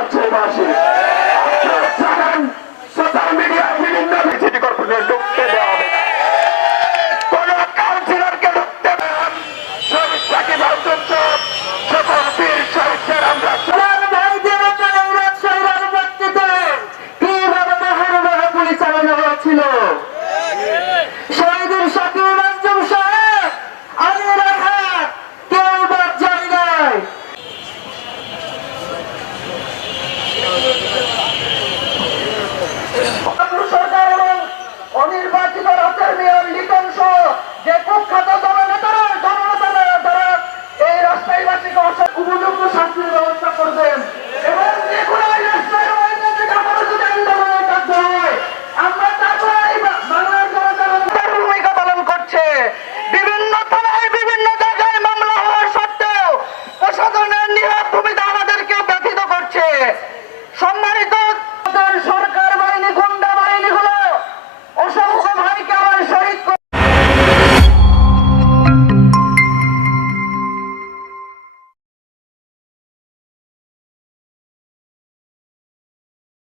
সক্ষম না হচ্ছে বাসী আপনারা জানেন সোশ্যাল মিডিয়ায় বিভিন্ন সিটি কর্পোরেশন ঢুকতে দেওয়া হবে। কোন কাউন্সিলরকে ঢুকতে দেওয়া শহীদ সাকিব আমার দেন